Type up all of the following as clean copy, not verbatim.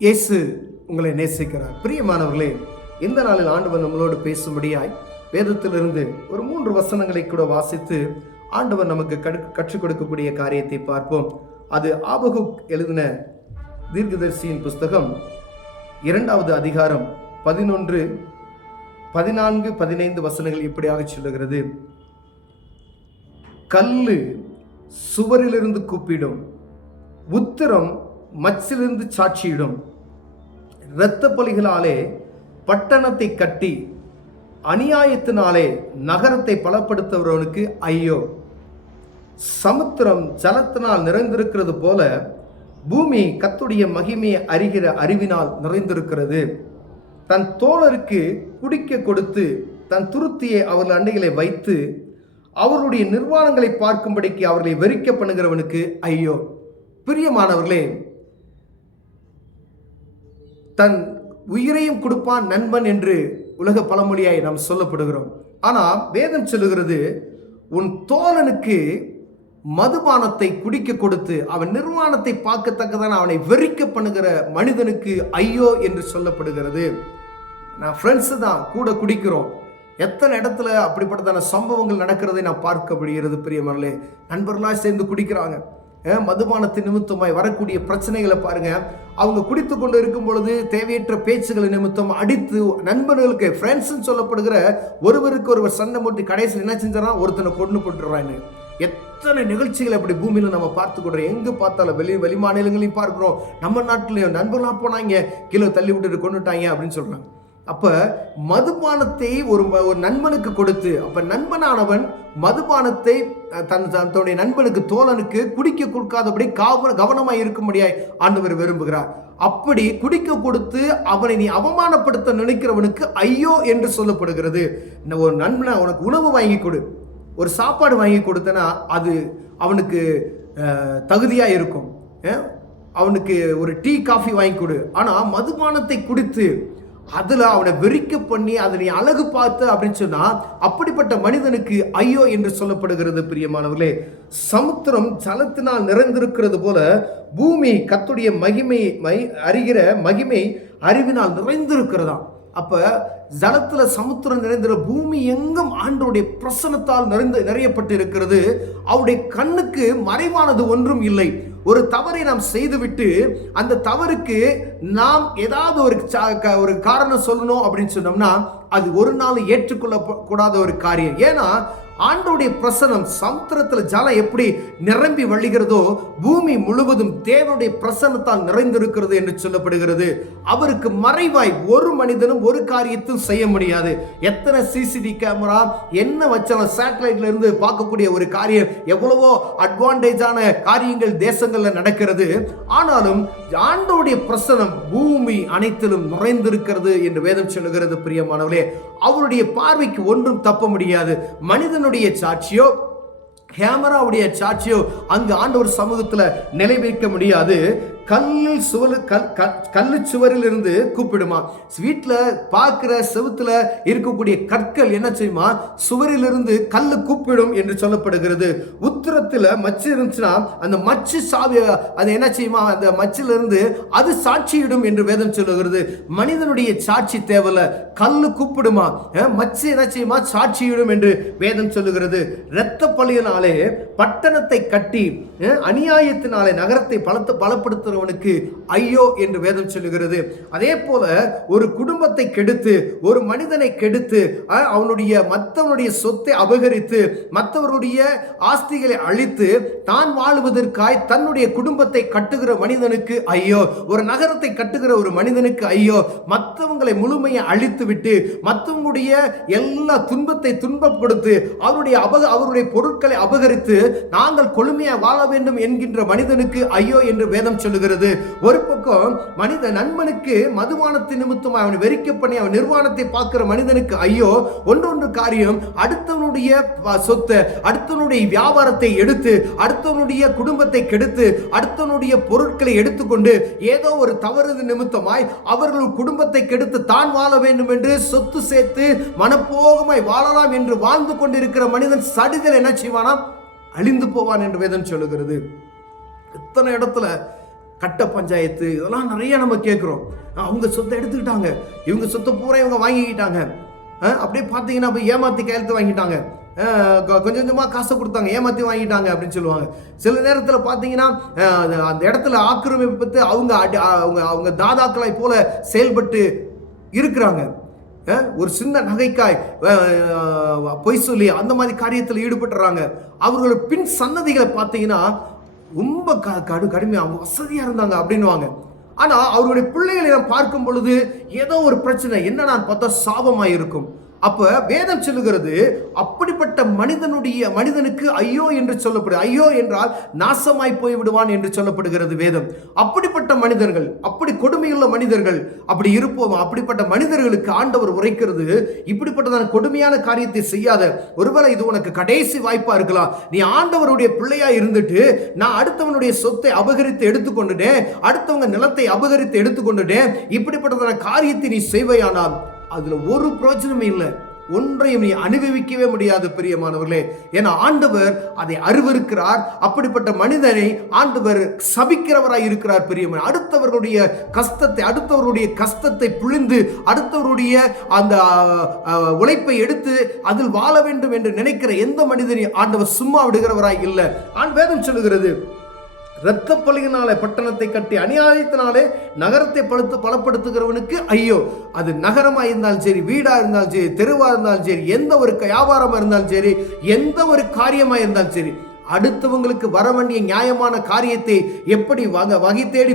இயேசு உங்களை நேசிக்கிறார். பிரியமானவர்களே, இந்த நாளில் ஆண்டவர் நம்மளோடு பேசும்படியாய் வேதத்திலிருந்து ஒரு 3 வசனங்களை கூட வாசித்து ஆண்டவர் நமக்கு கற்றுக் கொடுக்கக்கூடிய காரியத்தை பார்ப்போம். அது ஆபகுக் எழுதின தீர்க்கதரிசியின் புஸ்தகம் 2வது அதிகாரம் 11, 14, 15 வசனங்கள் இப்படியாக சொல்லுகிறது. கல்லு சுவரிலிருந்து கூப்பிடும், உத்திரம் மச்சிலிருந்து சாட்சியிடும். இரத்த பலிகளாலே பட்டணத்தை கட்டி அநியாயத்தினாலே நகரத்தை பலப்படுத்துகிறவனுக்கு ஐயோ. சமுத்திரம் ஜலத்தினால் நிறைந்திருக்கிறது போல பூமி கர்த்தருடைய மகிமையை அறிகிற அறிவினால் நிறைந்திருக்கிறது. தன் தோழருக்கு குடிக்க கொடுத்து தன் துருத்தியை அவர்கள் அண்டைகளை வைத்து அவருடைய நிர்வாணங்களை பார்க்கும்படிக்கு அவர்களை வெறிக்க பண்ணுகிறவனுக்கு ஐயோ. பிரியமானவர்களே, தன் உயிரையும் கொடுப்பான் நண்பன் என்று உலக பழமொழியாய் நாம் சொல்லப்படுகிறோம். ஆனால் வேதம் சொல்லுகிறது, உன் தோழனுக்கு மதுபானத்தை குடிக்க கொடுத்து அவன் நிர்வாணத்தை பார்க்கத்தக்கதான அவனை வெறிக்க பண்ணுகிற மனிதனுக்கு ஐயோ என்று சொல்லப்படுகிறது. நான் ஃப்ரெண்ட்ஸு தான் கூட குடிக்கிறோம். எத்தனை இடத்துல அப்படிப்பட்டதான சம்பவங்கள் நடக்கிறதை நான் பார்க்கப்படுகிறது. பிரியமர்களே, நண்பர்களாக சேர்ந்து குடிக்கிறாங்க. மதுபானத்தின் நிமித்தமாய் வரக்கூடிய பிரச்சனைகளை பாருங்க. அவங்க குடித்து கொண்டு இருக்கும் பொழுது தேவையற்ற பேச்சுகளை நிமித்தம் அடித்து நண்பர்களுக்கு ஃப்ரெண்ட்ஸ்ன்னு சொல்லப்படுகிற ஒருவருக்கு ஒருவர் சண்டை மூட்டி கடைசியில் என்ன செஞ்சாரா, ஒருத்தனை கொண்டு போட்டுறான்னு. எத்தனை நிகழ்ச்சிகள் அப்படி பூமியில் நம்ம பார்த்து கொடுறோம். எங்கே பார்த்தாலும் வெளி மாநிலங்களையும் பார்க்குறோம். நம்ம நாட்டிலையும் நண்பர்களாக போனாங்க, கிலோ தள்ளி விட்டுட்டு கொண்டுட்டாங்க அப்படின்னு சொல்கிறாங்க. அப்போ மதுபானத்தை ஒரு நண்பனுக்கு கொடுத்து, அப்போ நண்பனானவன் மதுபானத்தை தன்னுடைய நண்பனுக்கு தோழனுக்கு குடிக்க கொடுக்காதபடி கவனமாக இருக்கும்படியாய் ஆண்டவர் விரும்புகிறார். அப்படி குடிக்க கொடுத்து அவனை நீ அவமானப்படுத்த நினைக்கிறவனுக்கு ஐயோ என்று சொல்லப்படுகிறது. ஒரு நண்பனை அவனுக்கு உணவு வாங்கி கொடு, ஒரு சாப்பாடு வாங்கி கொடுத்தனா அது அவனுக்கு தகுதியாக இருக்கும். அவனுக்கு ஒரு டீ காஃபி வாங்கி கொடு. ஆனால் மதுபானத்தை குடித்து அதில் அவனை வெறிக்க பண்ணி அதனை அழகு பார்த்து அப்படின்னு சொன்னா அப்படிப்பட்ட மனிதனுக்கு ஐயோ என்று சொல்லப்படுகிறது. பிரியமானவர்களே, சமுத்திரம் ஜலத்தினால் நிறைந்திருக்கிறது போல பூமி கர்த்தருடைய அறிகிற மகிமை அறிவினால் நிறைந்திருக்கிறதா. அப்ப ஜலத்துல சமுத்திரம் நிறைந்த பூமி எங்கும் ஆண்டவருடைய பிரசன்னத்தால் நிறையப்பட்டு இருக்கிறது. அவருடைய கண்ணுக்கு மறைவானது ஒன்றும் இல்லை. ஒரு தவறை நாம் செய்துவிட்டு அந்த தவறுக்கு நாம் ஏதாவது ஒரு காரணம் சொல்லணும் அப்படின்னு சொன்னோம்னா அது ஒரு நாள் ஏற்றுக்கொள்ளக்கூடாத ஒரு காரியம். ஏன்னா ஆண்டவருடைய பிரசன்னம் சமுத்திரத்தில் ஜலம் எப்படி நிரம்பி வழிகிறதோ பூமி முழுவதும் தேவனுடைய பிரசன்னத்தால் நிறைந்திருக்கிறது என்று சொல்லப்படுகிறது. அவருக்கு மறைவாய் ஒரு மனிதனும் ஒரு காரியத்தையும் செய்ய முடியாது. எத்தனை சிசிடிவி கேமரா என்ன வச்சாலும் சேட்டலைட்ல இருந்து பார்க்கக்கூடிய ஒரு காரியம், எவ்வளவோ அட்வான்டேஜான காரியங்கள் தேசங்கள்ல நடக்கிறது. ஆனாலும் ஆண்டவருடைய பிரசன்னம் பூமி அனைத்திலும் நிறைந்திருக்கிறது என்று வேதம் சொல்லுகிறது. பிரியமானவர்களே, அவருடைய பார்வைக்கு ஒன்றும் தப்ப முடியாது. மனிதனுடைய சாட்சியோ கேமராவுடைய சாட்சியோ அங்கு ஆண்டவர் சமூகத்தில் நிலை வைக்க முடியாது. கல்லு சுவரில் இருந்து கூப்பிடுமா. வீட்டில் பார்க்கிற செவுத்துல இருக்கக்கூடிய கற்கள் என்ன செய்யுமா, சுவரிலிருந்து கல்லு கூப்பிடும் என்று சொல்லப்படுகிறது. உத்திரத்தில் மச்சு இருந்துச்சுன்னா அந்த மச்சு சாவி அது என்ன செய்யுமா, அந்த மச்சிலிருந்து அது சாட்சியிடும் என்று வேதம் சொல்லுகிறது. மனிதனுடைய சாட்சி தேவையில்ல, கல்லு கூப்பிடுமா, மச்சு என்ன செய்யுமா, சாட்சியிடும் என்று வேதம் சொல்லுகிறது. இரத்த பலியினாலே பட்டணத்தை கட்டி அநியாயத்தினாலே நகரத்தை பலப்படுத்துறவனுக்கு ஐயோ என்று வேதம் சொல்லுகிறது. அதே போல ஒரு குடும்பத்தை கெடுத்து ஒரு மனிதனை கெடுத்து மற்றவனுடைய சொத்தை அபகரித்து மற்றவருடைய ஆஸ்திகளை அழித்து தான் வாழ்வதற்காய் தன்னுடைய குடும்பத்தை கட்டுகிற மனிதனுக்கு ஐயோ. ஒரு நகரத்தை கட்டுகிற ஒரு மனிதனுக்கு ஐயோ. மற்றவங்களை முழுமையை அழித்து விட்டு மற்றவங்களுடைய எல்லா துன்பத்தை துன்பம் கொடுத்து அவருடைய பொருட்களை அபகரித்து நாங்கள் கொழுமையா வாழ வேண்டும் என்கின்ற மனிதனுக்கு ஐயோ என்று வேதம் சொல்லுகிறது. ஒரு பக்கம் மனித நண்பனுக்கு மதுபானத்தின் நிமித்தம் அவனை வெறிக்க பண்ணி அவன் நிர்வாணத்தை பார்க்கிற மனிதனுக்கு ஐயோ. ஒன்றொன்று காரியம், அடுத்தவனுடைய சொத்தை அடுத்தவனுடைய வியாபாரத்தை எடுத்து அடுத்தவனுடைய குடும்பத்தை கெடுத்து அடுத்தவனுடைய பொருட்களை எடுத்துக்கொண்டு ஏதோ ஒரு தவறு நிமித்தமாய் அவர்கள் குடும்பத்தை கெடுத்து தான் வாழ வேண்டும் என்று சொத்து சேர்த்து மனப்போகமாய் வாழலாம் என்று வாழ்ந்து கொண்டிருக்கிற மனிதன் சடிதல் என்ன செய்வானா, அழிந்து போவான் என்று வேதம் சொல்லுகிறது. இத்தனை இடத்துல கட்ட பஞ்சாயத்து இதெல்லாம் நிறைய நம்ம கேட்குறோம். அவங்க சொத்தை எடுத்துக்கிட்டாங்க, இவங்க சொத்தை பூரா இவங்க வாங்கிக்கிட்டாங்க, அப்படியே பார்த்தீங்கன்னா அப்போ ஏமாற்றி கையெழுத்து வாங்கிட்டாங்க, கொஞ்சம் கொஞ்சமாக காசை கொடுத்தாங்க, ஏமாற்றி வாங்கிட்டாங்க அப்படின்னு சொல்லுவாங்க. சில நேரத்தில் பார்த்தீங்கன்னா அந்த இடத்துல ஆக்கிரமிப்பு அவங்க அவங்க அவங்க தாதாக்களாய் போல செயல்பட்டு இருக்கிறாங்க. ஒரு சின்ன நகைக்காய் பொய் சொல்லி அந்த மாதிரி காரியத்தில் ஈடுபட்டுறாங்க. அவர்களோட பின் சன்னதிகளை பார்த்தீங்கன்னா ரொம்ப கடுமையாக அவங்க வசதியாக இருந்தாங்க அப்படின்வாங்க. ஆனால் அவருடைய பிள்ளைகளை நாம் பார்க்கும் பொழுது ஏதோ ஒரு பிரச்சனை என்ன நான் பார்த்தா சாபமாக இருக்கும். அப்ப வேதம் சொல்லுகிறது அப்படிப்பட்ட மனிதனுக்கு ஐயோ என்று சொல்லப்படுது. ஐயோ என்றால் நாசமாய் போய் விடுவான் என்று சொல்லப்படுகிறது வேதம். அப்படிப்பட்ட மனிதர்கள், அப்படி கொடுமையுள்ள மனிதர்கள் அப்படி இருப்போம். அப்படிப்பட்ட மனிதர்களுக்கு ஆண்டவர் உரைக்கிறது, இப்படிப்பட்டதான கொடுமையான காரியத்தை செய்யாத. ஒருவேளை இது உனக்கு கடைசி வாய்ப்பா இருக்கலாம். நீ ஆண்டவருடைய பிள்ளையா இருந்துட்டு நான் அடுத்தவனுடைய சொத்தை அபகரித்து எடுத்துக்கொண்டுட்டேன், அடுத்தவங்க நிலத்தை அபகரித்து எடுத்துக்கொண்டுட்டேன், இப்படிப்பட்டதான காரியத்தை நீ செய்வையானால் அதுல ஒரு பிரயோஜனமே இல்லை, ஒன்றையும் நீ அனுபவிக்கவே முடியாது பிரியமானவர்களே. ஏன்னா ஆண்டவர் அதை அருவருக்கிறார். அப்படிப்பட்ட மனிதனை ஆண்டவர் சபிக்கிறவராய் இருக்கிறார் பிரியமான. அடுத்தவருடைய கஷ்டத்தை புழிந்து அடுத்தவருடைய அந்த உழைப்பை எடுத்து அதில் வாழ வேண்டும் என்று நினைக்கிற எந்த மனிதனை ஆண்டவர் சும்மா விடுகிறவராய் இல்லை. வேதம் சொல்லுகிறது, இரத்த பலியினாலே பட்டணத்தை கட்டி அநியாயத்தினாலே நகரத்தை பலப்படுத்துகிறவனுக்கு ஐயோ. அது நகரமா இருந்தாலும் சரி, வீடா இருந்தாலும் சரி, தெருவா இருந்தாலும் சரி, எந்த ஒரு வியாபாரமா இருந்தாலும் சரி, எந்த ஒரு காரியமா இருந்தாலும் சரி, அடுத்தவங்களுக்கு வர வேண்டிய நியாயமான காரியத்தை எப்படி வகை தேடி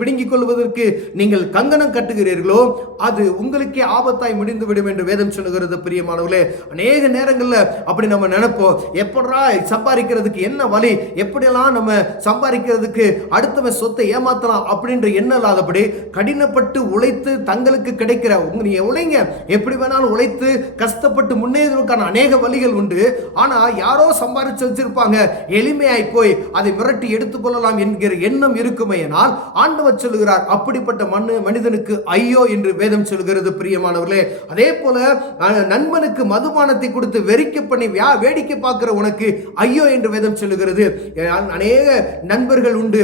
பிடுங்கிக் கொள்வதற்கு நீங்கள் கங்கணம் கட்டுகிறீர்களோ அது உங்களுக்கே ஆபத்தாய் முடிந்துவிடும் என்று வேதம் சொல்லுகிறது பிரியமானவர்களே. அநேக நேரங்களில் அப்படி நம்ம நினைப்போம், எப்படா சம்பாதிக்கிறதுக்கு என்ன வழி, எப்படியெல்லாம் நம்ம சம்பாதிக்கிறதுக்கு அடுத்தவன் சொத்தை ஏமாத்தலாம் அப்படின்ற எண்ணம் இல்லாதபடி கடினப்பட்டு உழைத்து தங்களுக்கு கிடைக்கிற நீங்க உழைங்க, எப்படி வேணாலும் உழைத்து கஷ்டப்பட்டு முன்னேறுவதற்கான அநேக வழிகள் உண்டு. ஆனா யாரோ சம்பாதிச்சு வச்சிருப்பாங்க, எளிமையாய் போய் அதை மிரட்டி எடுத்துக்கொள்ளலாம் என்கிற எண்ணம் இருக்குமையினால் ஆண்டவர் சொல்லுகிறார், அப்படிப்பட்ட மனிதனுக்கு ஐயோ என்று வேதம் சொல்லுகிறது பிரியமானவர்களே. அதே போல நண்பனுக்கு மதுபானத்தை கொடுத்து வெறிக்க பண்ணி வேடிக்கை பார்க்கிற உனக்கு ஐயோ என்று வேதம் சொல்லுகிறது. அநேக நண்பர்கள் உண்டு,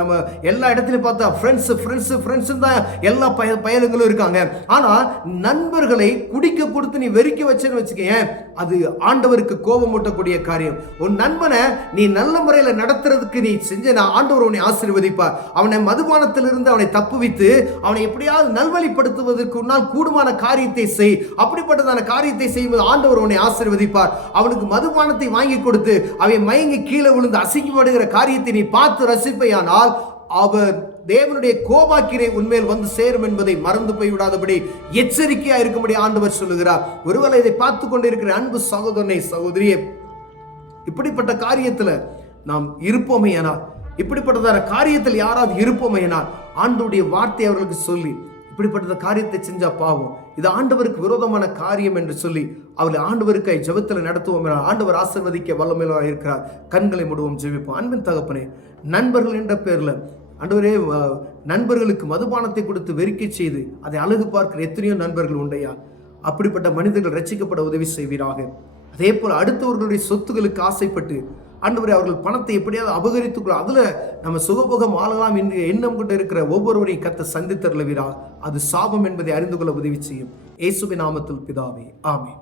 நம்ம எல்லா இடத்திலும் பார்த்தா ஃப்ரெண்ட்ஸ் தான் எல்லா பயலுங்களும் இருக்காங்க. ஆனா நண்பர்களை குடிக்க கொடுத்து நீ வெறிக்க வச்சேன்னு வச்சுக்கேன், அது ஆண்டவருக்கு கோபம் ஊட்டக்கூடிய காரியம். உன் நண்பனை நீ நல்ல முறையில் நடத்துறதுக்கு நீ செஞ்ச ஆண்டவர் உன்னை ஆசீர்வதிப்பார். அவனை மதுபானத்திலிருந்து அவனை தப்புவித்து அவனை எப்படியாவது நல்வழிப்படுத்துவதற்கு உன்னால் கூடுமான காரியத்தை செய். அப்படிப்பட்டதான காரியத்தை செய்யும்போது ஆண்டவர் உன்னை ஆசீர்வதிப்பார். அவனுக்கு மதுபானத்தை வாங்கி கொடுத்து அவன் மயங்கி கீழே விழுந்து அசிங்கப்படுகிற காரியத்தை நீ பார்த்து ரசிப்பையானால் அவர் தேவனுடைய கோபாக்கிரை உண்மையில் வந்து சேரும் என்பதை மறந்து போய்விடாதபடி எச்சரிக்கையா இருக்கும்படி ஆண்டவர் சொல்லுகிறார். ஒருவேளை இதை பார்த்து கொண்டிருக்கிற அன்பு சகோதரனை சகோதரியே, இப்படிப்பட்ட காரியத்தில் நாம் இருப்போமையானால், இப்படிப்பட்டதான காரியத்தில் யாராவது இருப்போமையானால் ஆண்டவருடைய வார்த்தை அவர்களுக்கு சொல்லி இப்படிப்பட்ட காரியத்தை செஞ்சா பாவம், இது ஆண்டவருக்கு விரோதமான காரியம் என்று சொல்லி அவளை ஆண்டவருக்கு ஜெபத்தில் நடத்துவோம். ஆண்டவர் ஆசீர்வதிக்க வல்லமையாக இருக்கிறார். கண்களை மூடுவோம், ஜெபிப்போம். அன்பின் தகப்பனே, நண்பர்கள் என்ற பேர்ல ஆண்டவரே நண்பர்களுக்கு மதுபானத்தை கொடுத்து வெறிக்கை செய்து அதை அழகு பார்க்கிற எத்தனையோ நண்பர்கள் உண்டையா. அப்படிப்பட்ட மனிதர்கள் ரட்சிக்கப்பட உதவி செய்வீராக. அதே போல் அடுத்தவர்களுடைய சொத்துக்களுக்கு ஆசைப்பட்டு ஆண்டவரே அவர்கள் பணத்தை எப்படியாவது அபகரித்துக்கொள்ள அதுல நம்ம சுகபோகம் ஆளலாம் என்று எண்ணம் கொண்டு இருக்கிற ஒவ்வொருவரையும் கர்த்தர் சந்தித்தருளுவீராக. அது சாபம் என்பதை அறிந்து கொள்ள உதவி செய்யும். இயேசுவின் நாமத்தில் பிதாவே, ஆமென்.